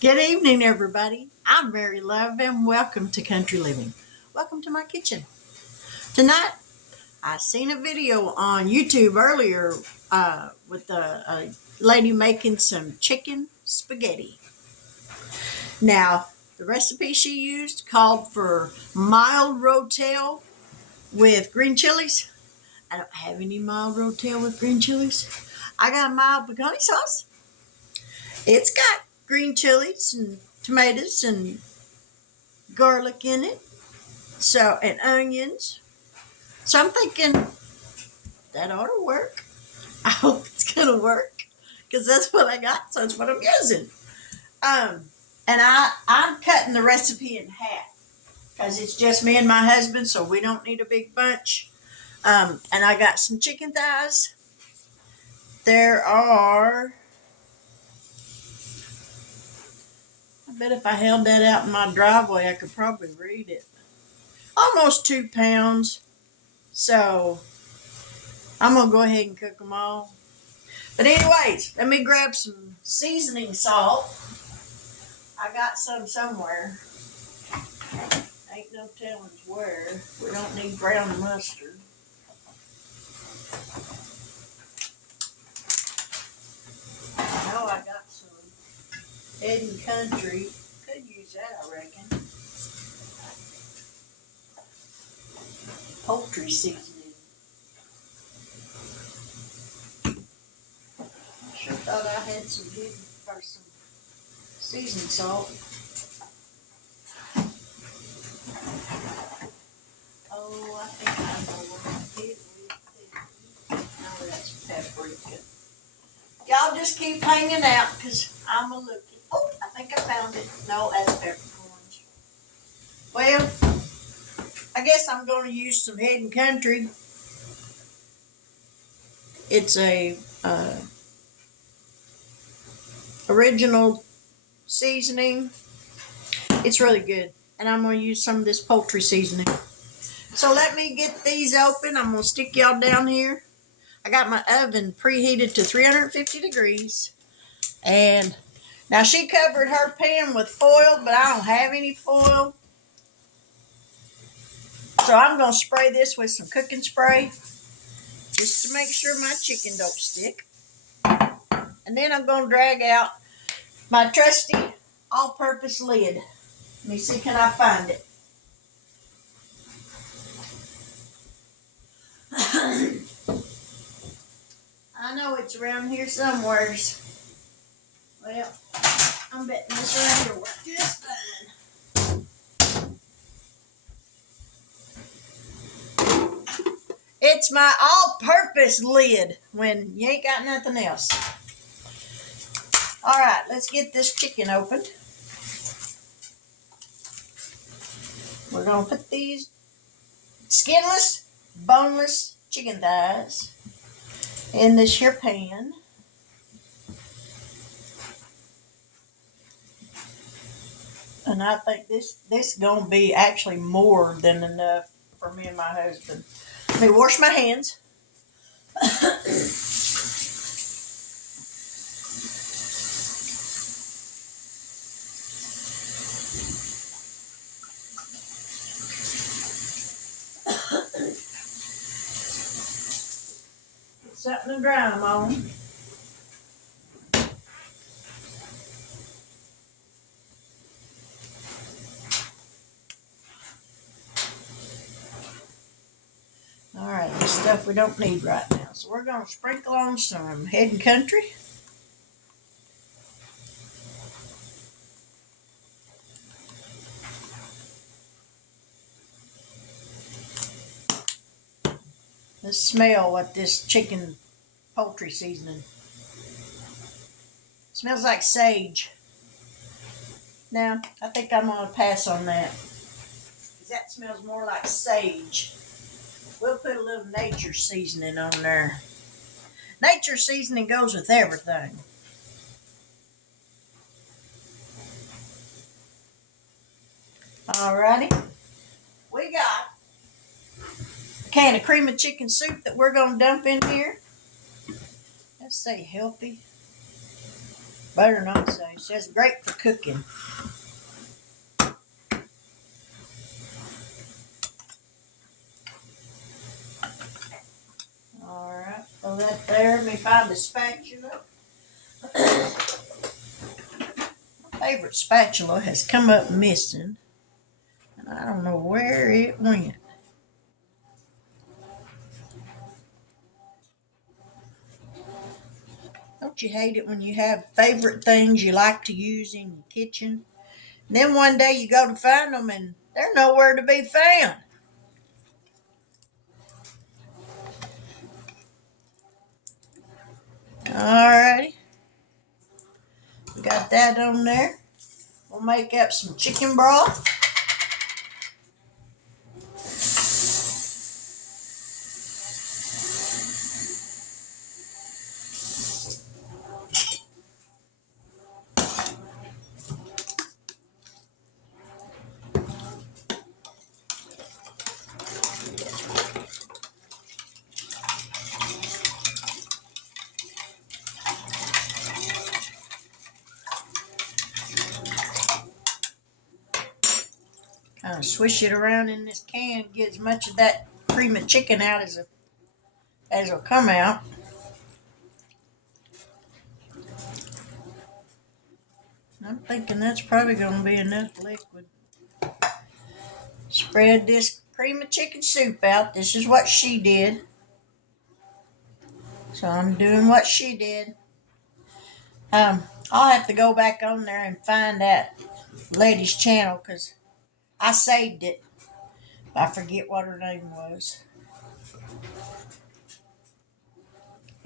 Good evening, everybody. I'm Mary Love, and welcome to Country Living. Welcome to my kitchen. Tonight, I seen a video on YouTube earlier with a lady making some chicken spaghetti. Now, the recipe she used called for mild rotel with green chilies. I don't have any mild rotel with green chilies. I got mild pecani sauce. It's got green chilies and tomatoes and garlic in it. So, and onions. So I'm thinking that ought to work. I hope it's going to work because that's what I got. So it's what I'm using. Um, and I'm cutting the recipe in half because it's just me and my husband. So we don't need a big bunch. And I got some chicken thighs. There are, I bet if I held that out in my driveway, I could probably read it. Almost 2 pounds. So I'm going to go ahead and cook them all. But anyways, let me grab some seasoning salt. I got some somewhere. Ain't no telling where. We don't need brown mustard. I know I got some Head and Country. Could use that, I reckon. Poultry seasoning. Sure thought I had some hidden or some seasoning salt. Oh, I think I know what I did with it. No, that's paprika. Y'all just keep hanging out because I'm a looking. Oh, I think I found it. No, that's peppercorns. Well, I guess I'm going to use some Head and Country. It's a original seasoning. It's really good. And I'm going to use some of this poultry seasoning. So let me get these open. I'm going to stick y'all down here. I got my oven preheated to 350 degrees. And now she covered her pan with foil, but I don't have any foil. So I'm going to spray this with some cooking spray just to make sure my chicken don't stick. And then I'm going to drag out my trusty all-purpose lid. Let me see, can I find it? I know it's around here somewhere. Well, I'm betting this right here works just fine. It's my all-purpose lid when you ain't got nothing else. All right, let's get this chicken opened. We're going to put these skinless, boneless chicken thighs in this here pan. And I think this is going to be actually more than enough for me and my husband. Let me wash my hands. Something to dry them on. All right, this stuff we don't need right now. So we're going to sprinkle on some Head and Country. Let's smell what this chicken poultry seasoning. Smells like sage. Now, I think I'm going to pass on that. Because that smells more like sage. We'll put a little nature seasoning on there. Nature seasoning goes with everything. Alrighty. We got a can of cream of chicken soup that we're going to dump in here. Let's say healthy. better not say. It says great for cooking. Alright, so that there. Let me find the spatula. My favorite spatula has come up missing. And I don't know where it went. Don't you hate it when you have favorite things you like to use in your kitchen? And then one day you go to find them and they're nowhere to be found. Alrighty. We got that on there. We'll make up some chicken broth. Kind of swish it around in this can, get as much of that cream of chicken out as will come out. I'm thinking that's probably going to be enough liquid. Spread this cream of chicken soup out. This is what she did. So I'm doing what she did. I'll have to go back on there and find that lady's channel because I saved it. I forget what her name was.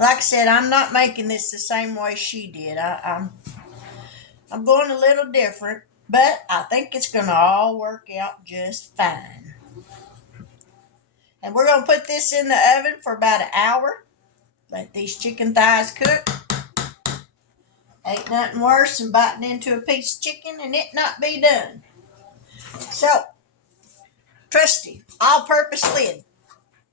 Like I said, I'm not making this the same way she did. I'm going a little different, but I think it's going to all work out just fine. And we're going to put this in the oven for about an hour. Let these chicken thighs cook. Ain't nothing worse than biting into a piece of chicken and it not be done. So, trusty, all-purpose lid.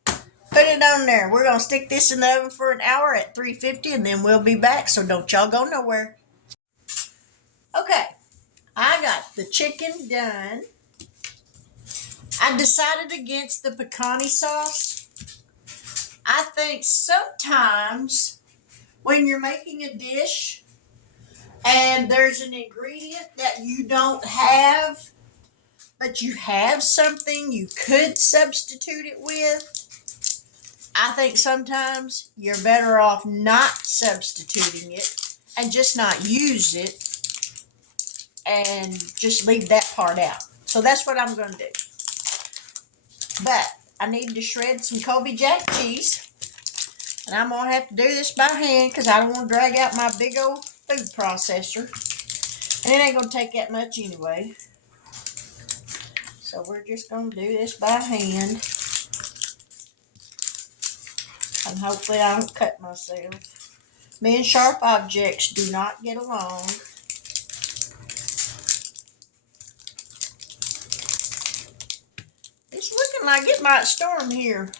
Put it on there. We're going to stick this in the oven for an hour at 350 and then we'll be back. So don't y'all go nowhere. Okay, I got the chicken done. I decided against the pecani sauce. I think sometimes when you're making a dish and there's an ingredient that you don't have, but you have something you could substitute it with, I think sometimes you're better off not substituting it and just not use it and just leave that part out. So that's what I'm going to do. But I need to shred some Colby Jack cheese. And I'm going to have to do this by hand because I don't want to drag out my big old food processor. And it ain't going to take that much anyway. So we're just going to do this by hand. And hopefully I don't cut myself. Me and sharp objects do not get along. It's looking like it might storm here.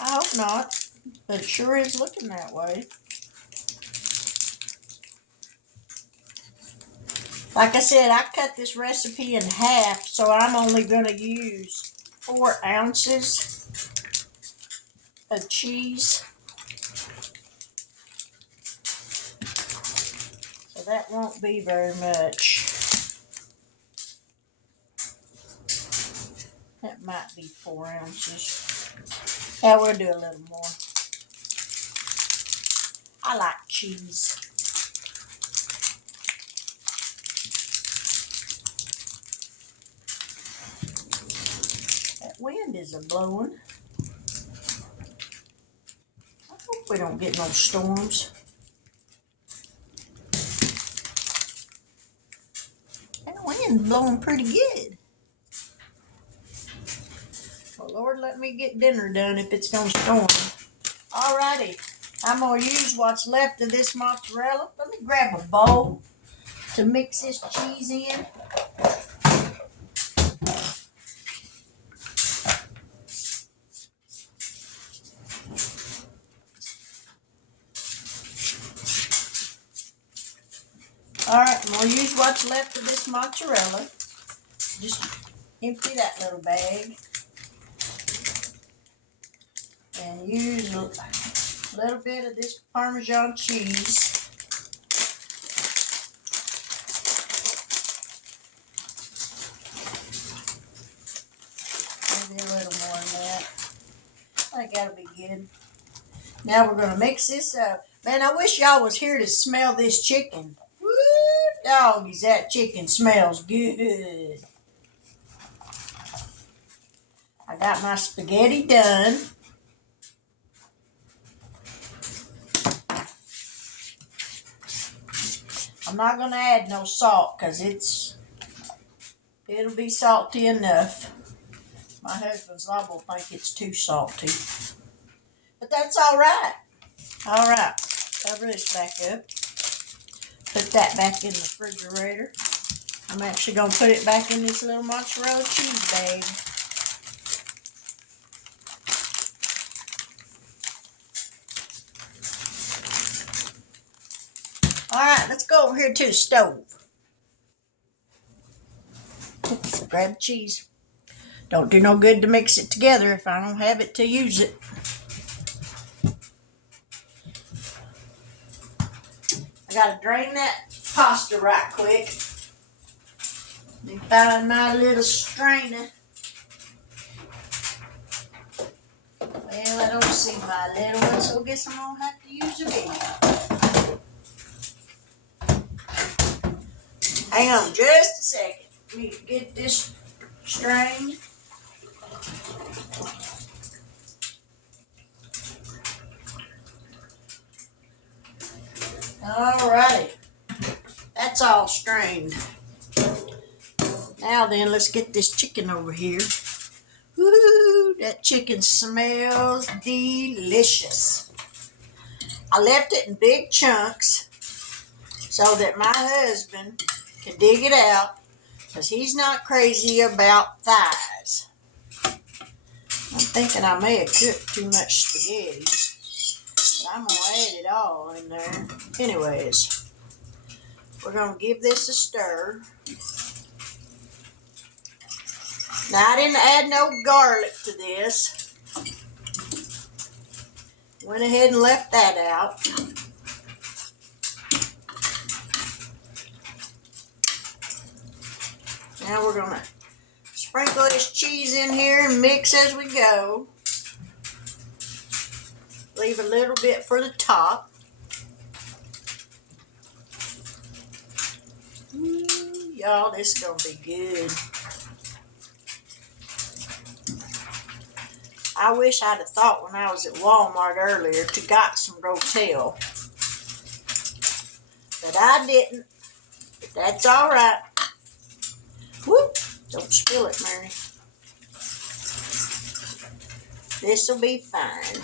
I hope not, but it sure is looking that way. Like I said, I cut this recipe in half, so I'm only going to use 4 ounces of cheese. So that won't be very much. That might be 4 ounces. Yeah, we'll do a little more. I like cheese. That wind is a-blowing. I hope we don't get no storms. That wind's blowing pretty good. Well, Lord, let me get dinner done if it's going to storm. Alrighty. I'm going to use what's left of this mozzarella. Let me grab a bowl to mix this cheese in. Alright, I'm going to use what's left of this mozzarella. Just empty that little bag. And use a little bit of this Parmesan cheese. Maybe a little more than that. I think that'll be good. Now we're going to mix this up. Man, I wish y'all was here to smell this chicken. Woo, doggies, that chicken smells good. I got my spaghetti done. I'm not going to add no salt because it'll be salty enough. My husband's liable to think it's too salty. But that's all right. All right. Cover this back up. Put that back in the refrigerator. I'm actually going to put it back in this little mozzarella cheese bag. All right, let's go over here to the stove. Grab the cheese. Don't do no good to mix it together if I don't have it to use it. I gotta drain that pasta right quick. Let me find my little strainer. Well, I don't see my little one, so I guess I'm gonna have to use a big one. Hang on just a second. Let me get this strained. Alrighty. That's all strained. Now then, let's get this chicken over here. Woo, that chicken smells delicious. I left it in big chunks so that my husband can dig it out because he's not crazy about thighs. I'm thinking I may have cooked too much spaghetti, but I'm going to add it all in there. Anyways, we're going to give this a stir. Now, I didn't add no garlic to this. Went ahead and left that out. Now we're going to sprinkle this cheese in here and mix as we go. Leave a little bit for the top. Y'all, this is going to be good. I wish I'd have thought when I was at Walmart earlier to got some rotel. But I didn't. But that's all right. Whoop! Don't spill it, Mary. This'll be fine.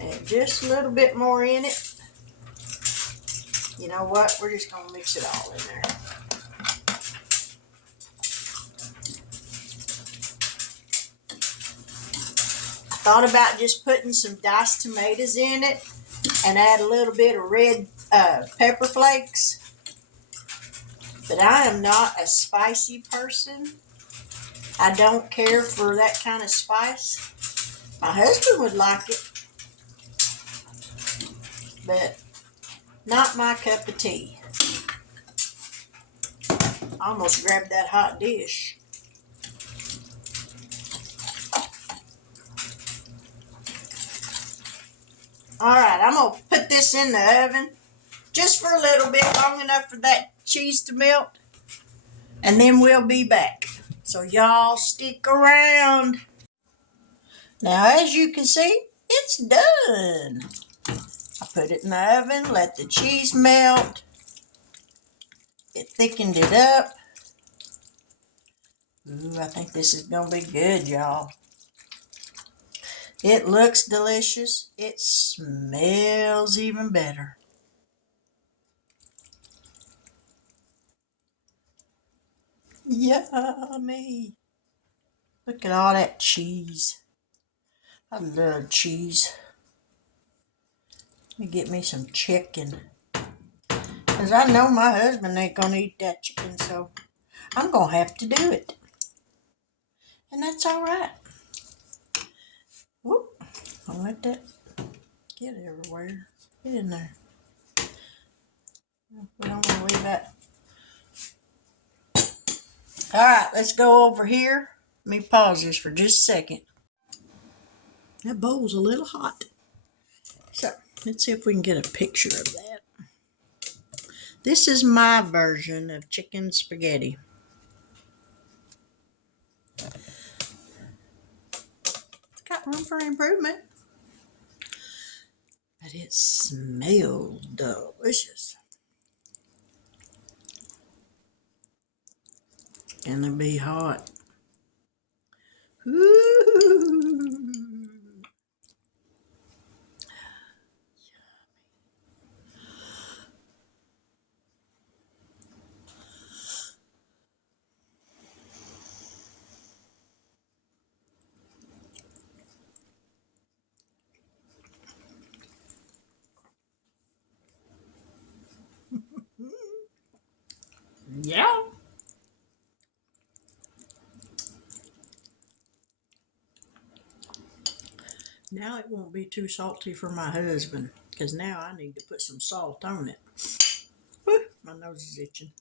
And just a little bit more in it. You know what? We're just going to mix it all in there. Thought about just putting some diced tomatoes in it and add a little bit of red pepper flakes. But I am not a spicy person. I don't care for that kind of spice. My husband would like it, but not my cup of tea. I almost grabbed that hot dish. Alright, I'm going to put this in the oven just for a little bit, long enough for that cheese to melt. And then we'll be back. So y'all stick around. Now as you can see, it's done. I put it in the oven, let the cheese melt. It thickened it up. Ooh, I think this is going to be good, y'all. It looks delicious. It smells even better. Yummy. Look at all that cheese. I love cheese. me get me some chicken. Because I know my husband ain't going to eat that chicken, so I'm going to have to do it. And that's all right. Whoop. Don't let that get everywhere. Get in there. We don't want to leave that. All right, let's go over here. Let me pause this for just a second. That bowl's a little hot. So let's see if we can get a picture of that. This is my version of chicken spaghetti. It's got room for improvement. But it smells delicious. And it'll be hot. Ooh. Yeah. Now it won't be too salty for my husband, because now I need to put some salt on it. Whew, my nose is itching.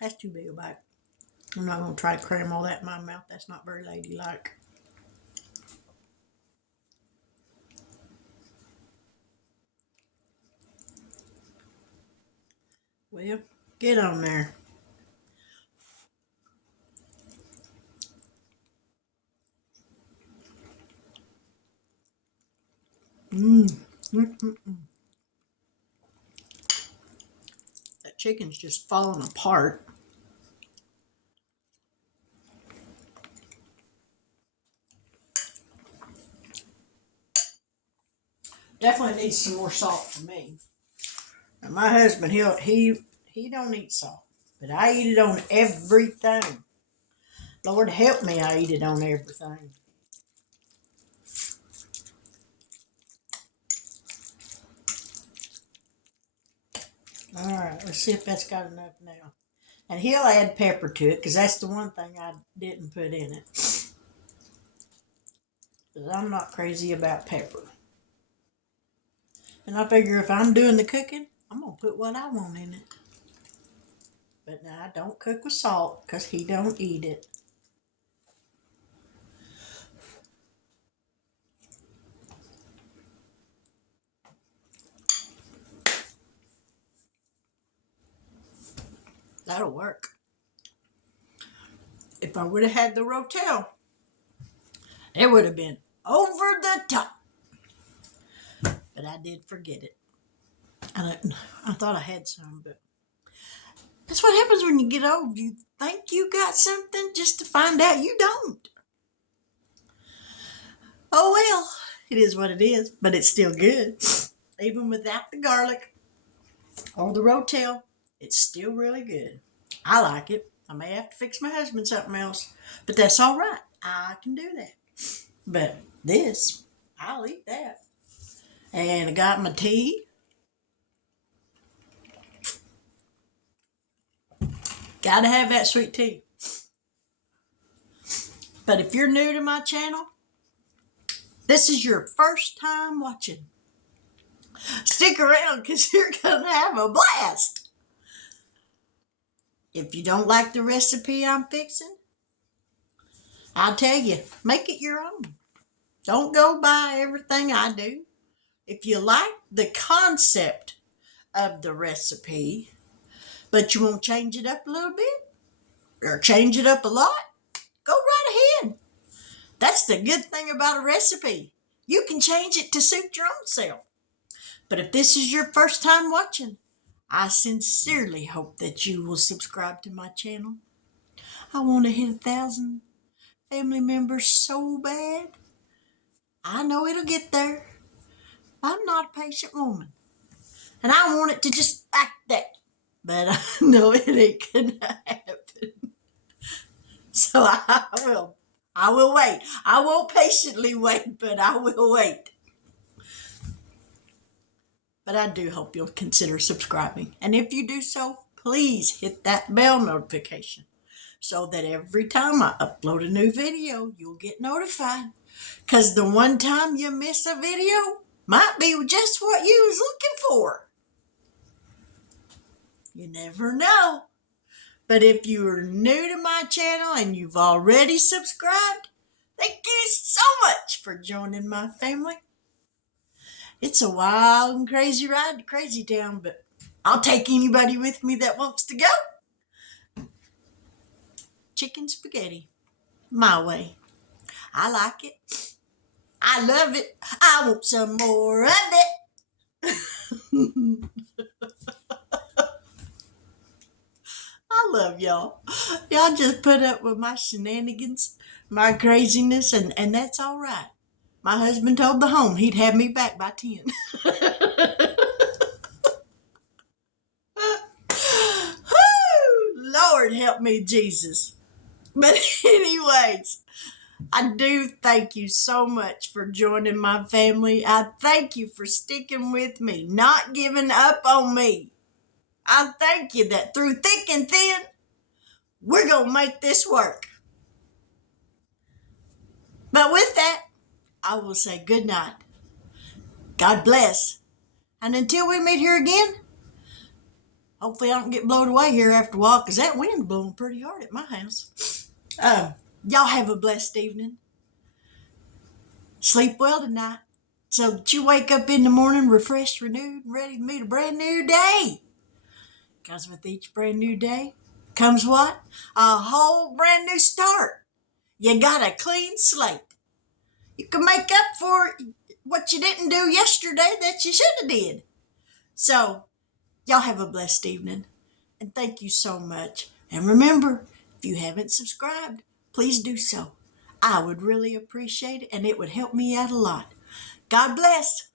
That's too big a bite. I'm not going to try to cram all that in my mouth. That's not very ladylike. Well, get on there. That chicken's just falling apart. Definitely needs some more salt for me. And my husband, he don't eat salt, but I eat it on everything. Lord help me, I eat it on everything. All right, let's see if that's got enough now. And he'll add pepper to it, because that's the one thing I didn't put in it. Because I'm not crazy about pepper. And I figure if I'm doing the cooking, I'm going to put what I want in it. But now I don't cook with salt, because he don't eat it. That'll work. If I would have had the Rotel, it would have been over the top. But I did forget it. And I thought I had some, but that's what happens when you get old. You think you got something just to find out you don't. Oh well, it is what it is, but it's still good. Even without the garlic or the Rotel, it's still really good. I like it. I may have to fix my husband something else, but that's all right. I can do that. But this, I'll eat that. And I got my tea. Gotta have that sweet tea. But if you're new to my channel, this is your first time watching, stick around because you're gonna have a blast. If you don't like the recipe I'm fixing, I'll tell you, make it your own. Don't go by everything I do. If you like the concept of the recipe, but you won't change it up a little bit or change it up a lot, go right ahead. That's the good thing about a recipe. You can change it to suit your own self. But if this is your first time watching, I sincerely hope that you will subscribe to my channel. I want to hit 1,000 family members so bad. I know it'll get there. I'm not a patient woman. And I want it to just act that. But I know it ain't gonna happen. So I will wait. I won't patiently wait, but I will wait. But I do hope you'll consider subscribing. And if you do so, please hit that bell notification so that every time I upload a new video, you'll get notified. Because the one time you miss a video might be just what you was looking for. You never know. But if you are new to my channel and you've already subscribed, thank you so much for joining my family. It's a wild and crazy ride to Crazy Town, but I'll take anybody with me that wants to go. Chicken spaghetti, my way. I like it. I love it. I want some more of it. I love y'all. Y'all just put up with my shenanigans, my craziness, and that's all right. My husband told the home he'd have me back by 10. Lord help me, Jesus. But anyways, I do thank you so much for joining my family. I thank you for sticking with me, not giving up on me. I thank you that through thick and thin, we're going to make this work. But with that, I will say good night. God bless. And until we meet here again, hopefully I don't get blown away here after a while because that wind's blowing pretty hard at my house. Y'all have a blessed evening. Sleep well tonight so that you wake up in the morning refreshed, renewed, and ready to meet a brand new day. Because with each brand new day comes what? A whole brand new start. You got a clean slate. You can make up for what you didn't do yesterday that you should have did. So, y'all have a blessed evening. And thank you so much. And remember, if you haven't subscribed, please do so. I would really appreciate it, and it would help me out a lot. God bless.